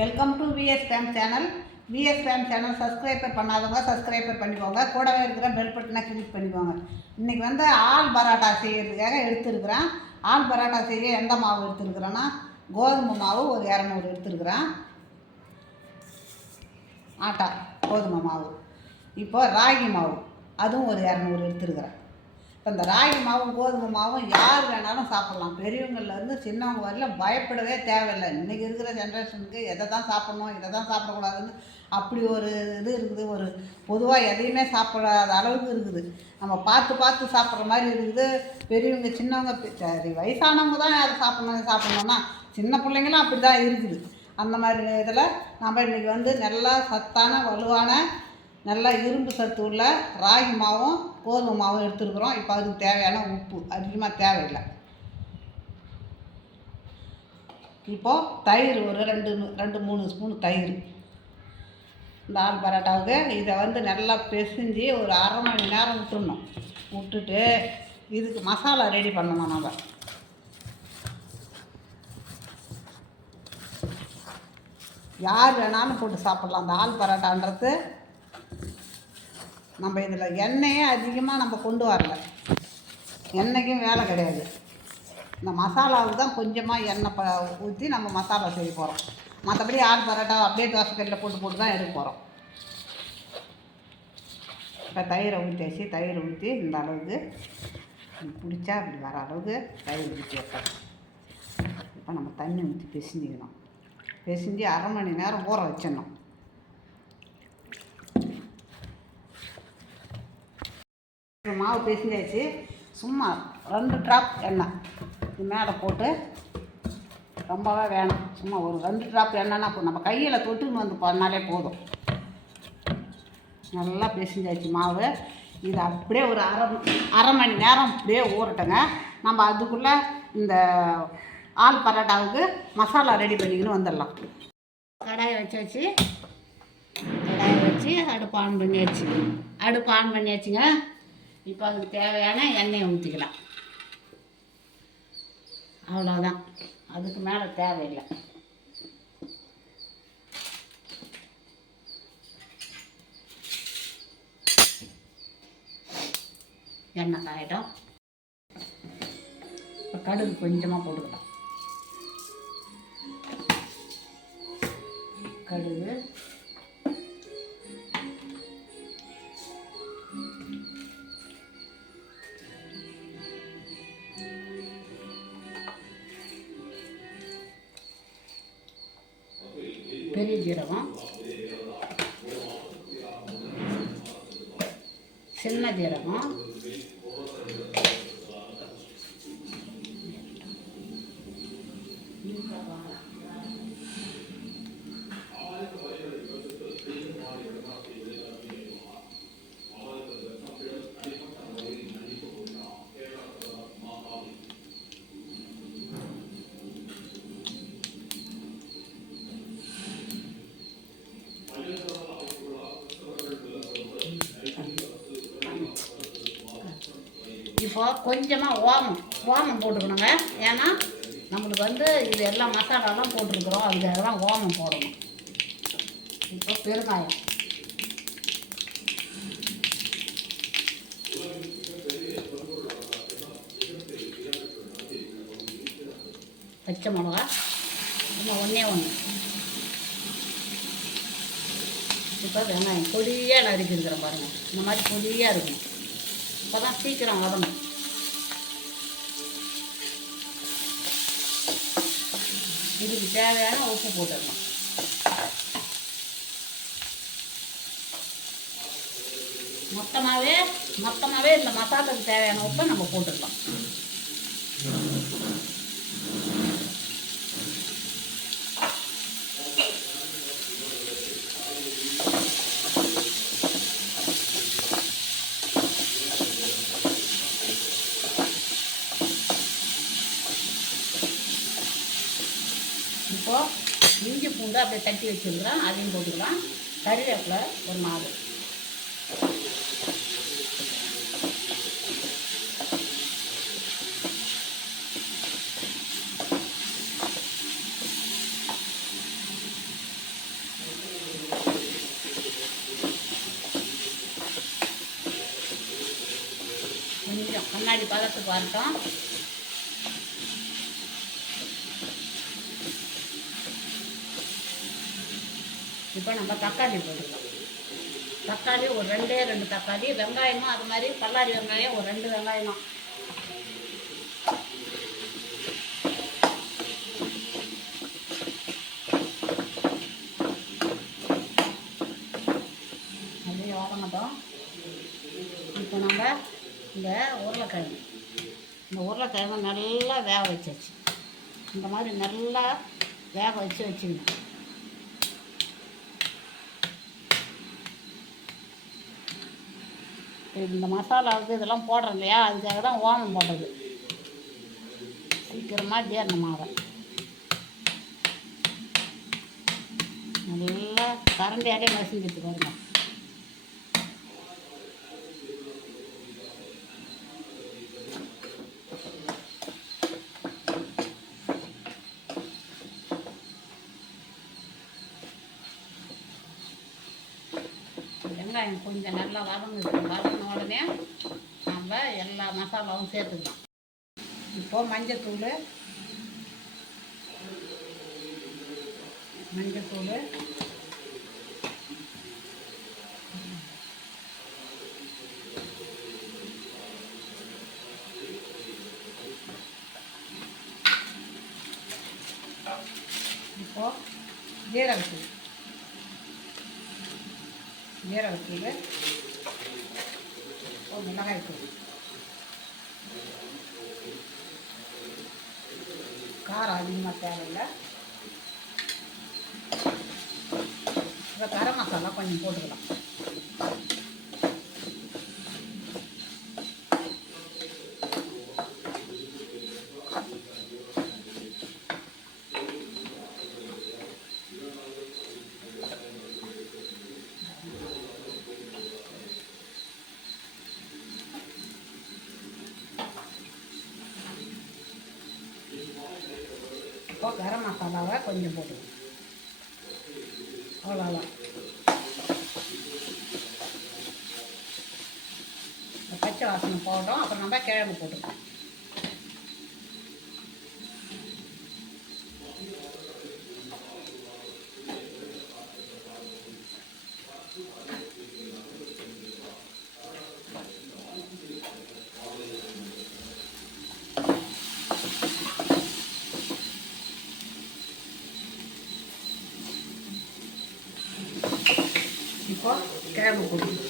Welcome to VS Fame channel. VS Fame channel subscriber பண்ணாதவங்க subscriber பண்ணிக்கோங்க. கூடவே இருக்கிற பெல் பட்டனை கிளிக் பண்ணிக்கோங்க. இன்றைக்கி வந்து ஆல் பரோட்டா செய்கிறதுக்காக எடுத்துருக்குறேன். ஆல் பரோட்டா செய்ய எந்த மாவு எடுத்துருக்குறேன்னா கோதுமை மாவு ஒரு 200 எடுத்துருக்குறேன். ஆட்டா கோதுமை மாவு. இப்போ ராகி மாவு அதுவும் ஒரு 200 எடுத்துருக்குறேன். இப்போ இந்த ராகி மாவும் கோதுமை மாவும் யார் வேணாலும் சாப்பிட்லாம். பெரியவங்கள்லேருந்து சின்னவங்க வரையிலும் பயப்படவே தேவையில்லை. இன்றைக்கி இருக்கிற ஜென்ரேஷனுக்கு எதை தான் சாப்பிட்ணும் இதை தான் சாப்பிடக்கூடாதுன்னு அப்படி ஒரு இது இருக்குது. ஒரு பொதுவாக எதையுமே சாப்பிடாத அளவுக்கு இருக்குது. நம்ம பார்த்து சாப்பிட்ற மாதிரி இருக்குது. பெரியவங்க சின்னவங்க சரி வயசானவங்க தான் அதை சாப்பிட்ணுன்னா சின்ன பிள்ளைங்களும் அப்படி தான் இருக்குது. அந்த மாதிரி இதில் நம்ம இன்றைக்கி வந்து நல்லா சத்தான வலுவான நல்லா இரும்பு சத்து உள்ள ராகி மாவும் கோதுமை மாவும் எடுத்துருக்குறோம். இப்போ அதுக்கு தேவையான உப்பு அதிகமாக தேவையில்லை. இப்போது தயிர் ஒரு 2-3 ஸ்பூன் தயிர். இந்த ஆல் பரோட்டாவுக்கு இதை வந்து நல்லா பிசைஞ்சு ஒரு அரை மணி நேரம் விட்டுடணும். விட்டுட்டு இதுக்கு மசாலா ரெடி பண்ணணும். நம்ம யார் வேணாலும் போட்டு சாப்பிட்லாம். அந்த ஆல் பரோட்டான்றது நம்ம இதில் எண்ணெயே அதிகமாக நம்ம கொண்டு வரல. எண்ணெய்க்கும் வேலை கிடையாது. இந்த மசாலாவுக்கு தான் கொஞ்சமாக எண்ணெய் ஊற்றி நம்ம மசாலா செய்ய போகிறோம். மற்றபடி ஆல் பரோட்டா அப்படியே தோசைக்கல்லில் போட்டு தான் எடுக்க போகிறோம். இப்போ தயிரை ஊற்றியாச்சு. தயிரை ஊற்றி இந்த அளவுக்கு பிடிச்சா அப்படி வர அளவுக்கு தயிர் ஊற்றி வைப்போம். இப்போ நம்ம தண்ணி ஊற்றி பிசைஞ்சிக்கணும். பிசைஞ்சு அரை மணி நேரம் ஊற வச்சிடணும். மாவு பிசைஞ்சாச்சு. சும்மா 2 ட்ராப் எண்ணெய் இது மேலே போட்டு, ரொம்பவே வேணும். சும்மா ஒரு 2 ட்ராப் எண்ணெய்னா நம்ம கையில் தொட்டுன்னு வந்து பண்ணாலே போதும். நல்லா பிசைஞ்சாச்சு மாவு. இது அப்படியே ஒரு அரை மணி நேரம் அப்படியே ஊறட்டுங்க. நம்ம அதுக்குள்ளே இந்த ஆல் பரோட்டாவுக்கு மசாலா ரெடி பண்ணிக்கின்னு வந்துடலாம். கடாயை வச்சு அடுப்பு ஆன் பண்ணியாச்சுங்க. இப்போ அதுக்கு தேவையான எண்ணெயை ஊற்றிக்கலாம். அவ்வளோதான், அதுக்கு மேலே தேவையில்லை. எண்ணெய் காயிடும். இப்போ கடுகு கொஞ்சமாக போட்டுக்கலாம். கடுகு, பெரிய ஜீரகம், சின்ன ஜீரகம், இப்போ கொஞ்சமாக ஓமம் போட்டுக்கணுங்க. ஏன்னா நம்மளுக்கு வந்து இது எல்லாம் மசாலாலாம் போட்டிருக்கிறோம், அதுக்காகலாம் ஓமம் போடணும். இப்போ பெருங்காயம், பச்சை மிளகா ஒன்றே ஒன்று. இப்போ வெங்காயம் பொடியாக நறுக்கிருக்கிறேன் பாருங்கள். இந்த மாதிரி பொடியாக இருக்கணும். அப்போ தான் சீக்கிரம் வதணும். இதுக்கு தேவையான உப்பு போட்டுடலாம். மொத்தமாகவே இந்த மசாலாவுக்கு தேவையான உப்பை நம்ம போட்டுடலாம். இப்போது இஞ்சி பூண்டு அப்படியே தட்டி வச்சுருக்குறோம், அதையும் போட்டுக்கலாம். கறிவேப்பிலை ஒரு 4. கண்ணாடி பதத்துக்கு வரட்டும். இப்போ நம்ம தக்காளி போட்டுக்கலாம். தக்காளி ஒரு 2 தக்காளி, வெங்காயமும் அது மாதிரி பல்லாரி வெங்காயம் ஒரு 2 வெங்காயம். அப்படியே வதங்கட்டும். இப்போ நம்ம இந்த உருளைக்கிழங்கு நல்லா வேக வச்சாச்சு. இந்த மாதிரி நல்லா வேக வச்சுக்கணும். இந்த மசாலாவுக்கு இதெல்லாம் போடுறோம் இல்லையா, அதுக்காக தான் ஓமம் போடுறது, சீக்கிரமாக ஜீரணமாக. நல்லா கரண்டியாலே மசிஞ்சிட்டு பாருங்க. வெங்காயம் கொஞ்சம் நல்லா வதங்கின உடனே நம்ம எல்லா மசாலாவும் சேர்த்துக்கலாம். இப்போது மஞ்சத்தூள் இப்போது ஜீரகத்தூள் மிளகாய்த்தூள், காரம் அதிகமாக தேவையில்லை. இப்போ கரம் மசாலா கொஞ்சம் போட்டுக்கலாம். இப்போ கரம் மசாலாவை கொஞ்சம் போட்டுக்கலாம். அவ்வளோதான். பச்சை வாசனை போட்டோம். அப்புறம் நம்ம கிழங்கு போட்டுக்கலாம். இப்போ கிழங்கு போட்டுக்கலாம்.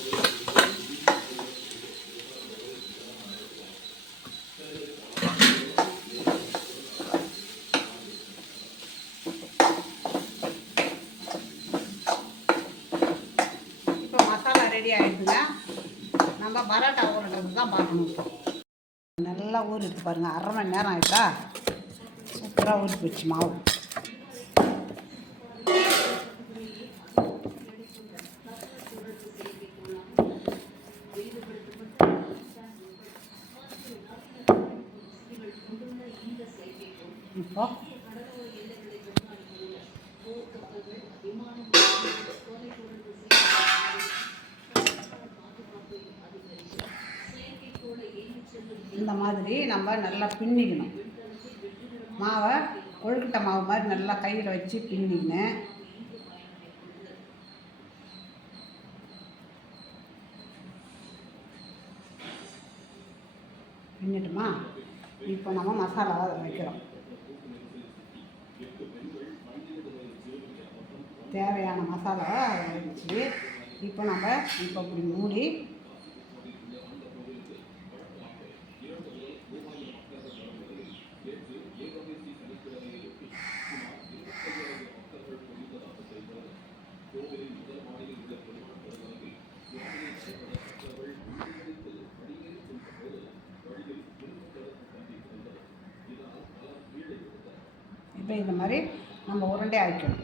இப்போ மசாலா ரெடி ஆகிடுதுங்க. நம்ம பரோட்டா ஊறுறது தான் பார்க்கணும். நல்லா ஊறிட்டு பாருங்கள். 1/2 மணி நேரம் ஆகிட்டா சூப்பராக ஊறி போச்சு மாவு. இப்போ இந்த மாதிரி நம்ம நல்லா பின்னிக்கணும். மாவை கொழுக்கட்டை மாவு மாதிரி நல்லா கையில் வச்சு பின்னிக்கினேன். பின்னிட்டுமா? இப்போ நம்ம மசாலாவை வைக்கிறோம். தேவையான மசாலாவை வச்சு இப்போ நம்ம இப்படி மூடி இப்போ இந்த மாதிரி நம்ம உருண்டை ஆக்கணும்.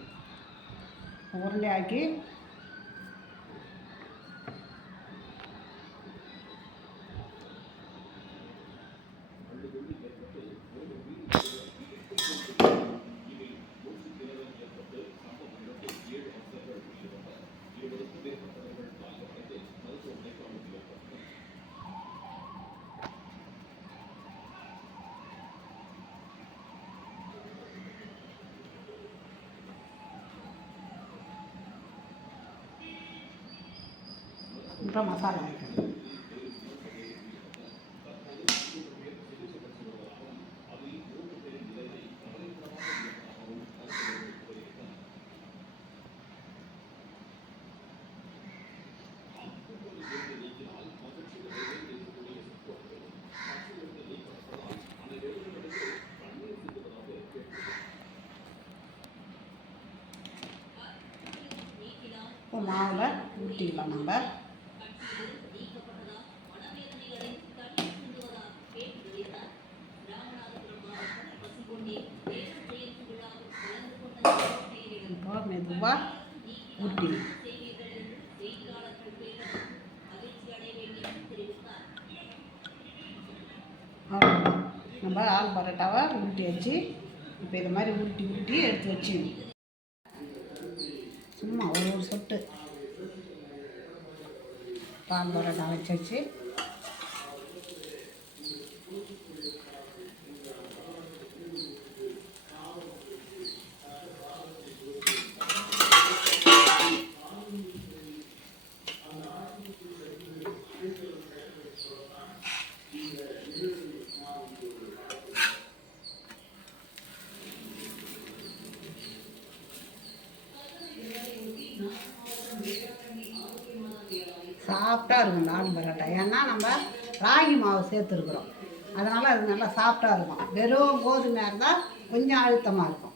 உருண்டை ஆக்கி இப்போ மசாலா வைக்கணும். இப்போ மாவில் ஊற்றிக்கலாம் நம்ம. இப்போ மெதுவாக ஊற்றிக்கலாம். அவ்வளோதான், நம்ம ஆல் பரோட்டாவை ஊட்டி வச்சு இப்போ இது மாதிரி ஊட்டி எடுத்து வச்சு சும்மா ஒரு சொட்டு பால் பரோட்டா வச்சு சாஃப்டாக இருக்கும் இந்த ஆல் பரோட்டா. ஏன்னா நம்ம ராகி மாவு சேர்த்துருக்குறோம், அதனால் அது நல்லா சாஃப்டாக இருக்கும். வெறும் கோதுமையாக இருந்தால் கொஞ்சம் அழுத்தமாக இருக்கும்.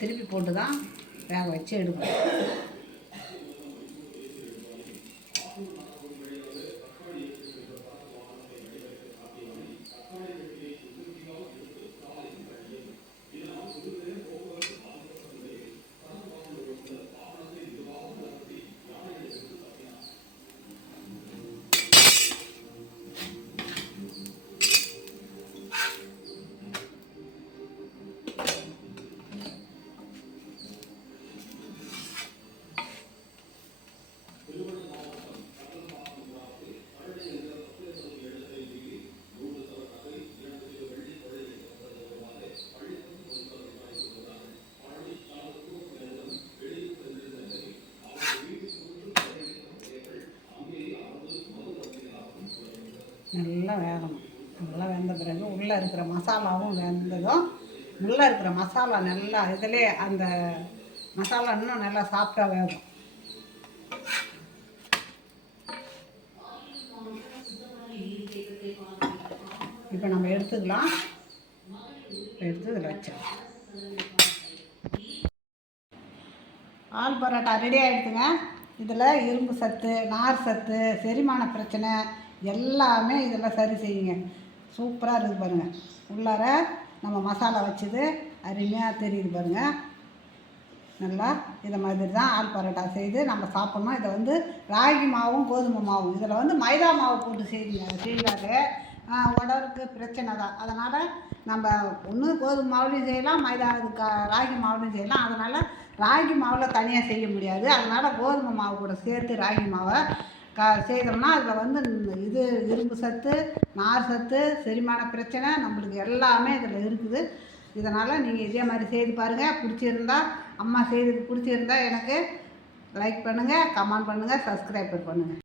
திருப்பி போட்டு தான் வேக வச்சு எடுக்கணும். நல்லா வேகணும். நல்லா வெந்த பிறகு உள்ளே இருக்கிற மசாலாவும் வெந்ததும், உள்ளே இருக்கிற மசாலா நல்லா இதிலே அந்த மசாலா இன்னும் நல்லா சாஃப்டாக வேகும். இப்போ நம்ம எடுத்துக்கலாம். எடுத்து இதில் வச்சிடலாம். ஆல் பரோட்டா ரெடி ஆகிடுதுங்க. இதில் இரும்பு சத்து, நார் சத்து, செரிமான பிரச்சனை எல்லாமே இதில் சரி செய்யுங்க. சூப்பராக இருக்குது பாருங்கள். உள்ளார நம்ம மசாலா வச்சது அருமையாக தெரியுது பாருங்கள். நல்லா இதை மாதிரி தான் ஆல் பரோட்டா செய்து நம்ம சாப்பிட்ணும். இதை வந்து ராகி மாவும் கோதுமை மாவும், இதில் மைதா மாவு போட்டு செய்தாலே உடலுக்கு பிரச்சனை தான். அதனால் நம்ம ஒன்று கோதுமை மாவுலையும் செய்யலாம், ராகி மாவுலையும் செய்யலாம். அதனால் ராகி மாவில் தனியாக செய்ய முடியாது. அதனால் கோதுமை மாவு கூட சேர்த்து ராகி மாவை செய்தோம்னா அதில் இது இரும்பு சத்து, நார் சத்து, செரிமான பிரச்சனை நம்மளுக்கு எல்லாமே இதில் இருக்குது. இதனால் நீங்கள் இதே மாதிரி செய்து பாருங்கள். பிடிச்சிருந்தா, அம்மா செய்தது பிடிச்சிருந்தா எனக்கு லைக் பண்ணுங்கள், கமெண்ட் பண்ணுங்கள், சப்ஸ்கிரைப் பண்ணுங்கள்.